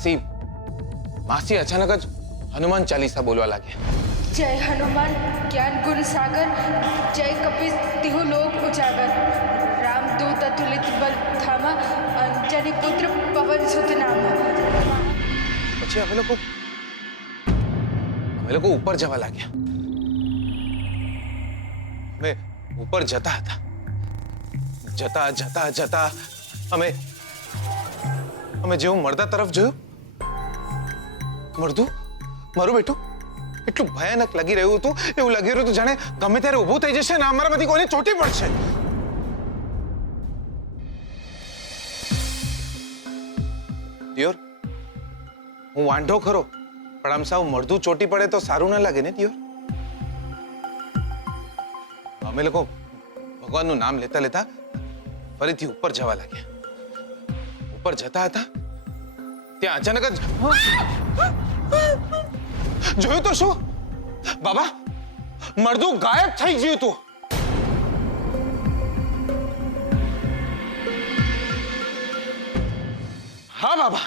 मासी मासी अचानक ज हनुमान चालीसा बोलवा लगे। जय हनुमान ज्ञान गुण सागर, जय कपीस तिहु लोक उजागर, रामदूत अतुलित बल धामा, अंजनी पुत्र पवन सुत नामा। પછી અમે લોકો ऊपर જવા લાગ્યા। અમે ऊपर જતા હતા। જતા જતા જતા અમે જેવું મળદા તરફ જોયું, મળદું મારું બેટું એટલું ભયાનક લાગી રહ્યું હતું, એવું લાગી રહ્યું હતું જાણે ગમે ત્યારે ઊભું થઈ જશે ને અમારામાંથી કોઈને ચોટી પડશે। દિયોર, હું વાંઢો ખરો, પણ આમ સાવ મળદું ચોટી પડે તો સારું ના લાગે ને દિયોર? અમે લોકો ભગવાનનું નામ લેતા લેતા ફરીથી ઉપર જવા લાગ્યા। ઉપર જતા હતા ત્યાં અચાનક જ જોયું તો શું બાબા, મળદું ગાયબ થઈ ગયું હતું। હા બાબા,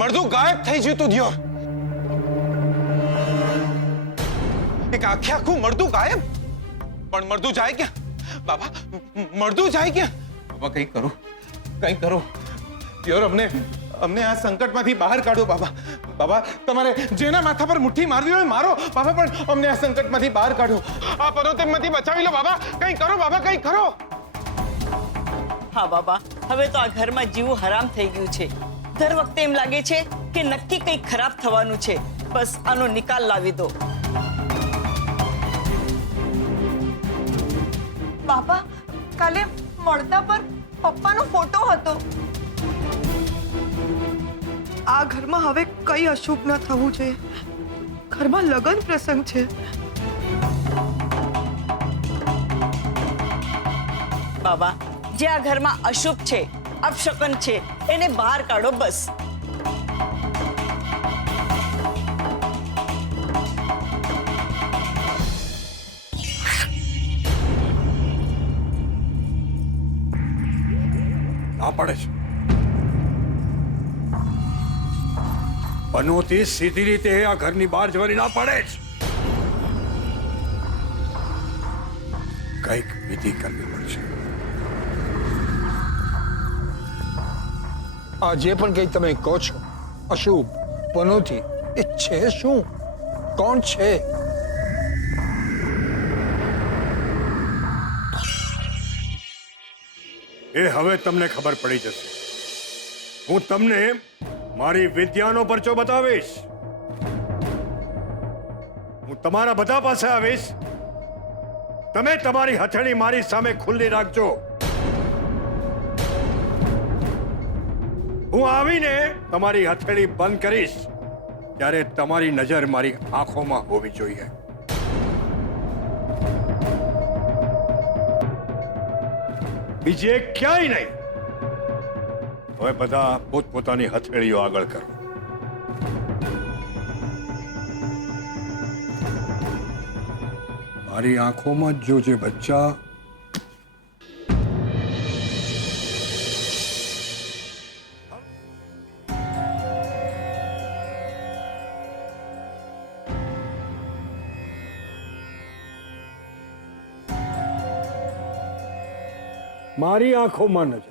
મળદું ગાયબ થઈ ગયું હતું દિયોર। એક આખે આખું મળદું ગાયબ, પણ મળદું જાય ક્યાં બાબા? મળદું જાય ક્યાં બાબા? કંઈ કરો, કંઈ કરો દિયોર, અમને આ સંકટમાંથી બહાર કાઢો બાબા। બાબા, તમારે જેના માથા પર મુઠ્ઠી મારવી હોય મારો બાબા, પણ અમને આ સંકટમાંથી બહાર કાઢો। આ પર્વતમાંથી બચાવી લો બાબા, કંઈ કરો બાબા, કંઈ કરો। હા બાબા, હવે તો આ ઘરમાં જીવવું હરામ થઈ ગયું છે। દર વખતે એમ લાગે છે કે નક્કી કંઈક ખરાબ થવાનું છે, બસ આનો નિકાલ લાવી દો। બાપા, કાલે મળદા પર પપ્પાનો ફોટો હતો। આ ઘરમાં હવે કઈ અશુભ ન થવું જોઈએ। ઘરમાં લગ્ન પ્રસંગ છે। બાબા, જે આ ઘરમાં અશુભ છે, અપશકન છે, એને બહાર કાઢો બસ। ના પડે છે બનોતી સીધી રીતે આ ઘરની બહાર જવાની ના પડે છે। કઈક વિધિ કરવી પડશે। આ જે પણ કંઈ તમે કહો છો અશુભ, પનોતી, એ છે શું? કોણ છે? એ હવે તમને ખબર પડી જશે। હું તમને મારી વિદ્યાનો પરચો બતાવીશ। હું તમારા બધા પાસે આવીશ, તમે તમારી હથેળી મારી સામે ખુલ્લી રાખજો। હું આવીને તમારી હથેળી બંધ કરીશ ત્યારે તમારી નજર મારી આંખોમાં હોવી જોઈએ। બીજે ક્યાંય નહીં। હવે બધા પોતપોતાની હથેળીઓ આગળ કરો। મારી આંખોમાં જોજે બચ્ચા। મારી આંખોમાં નજર।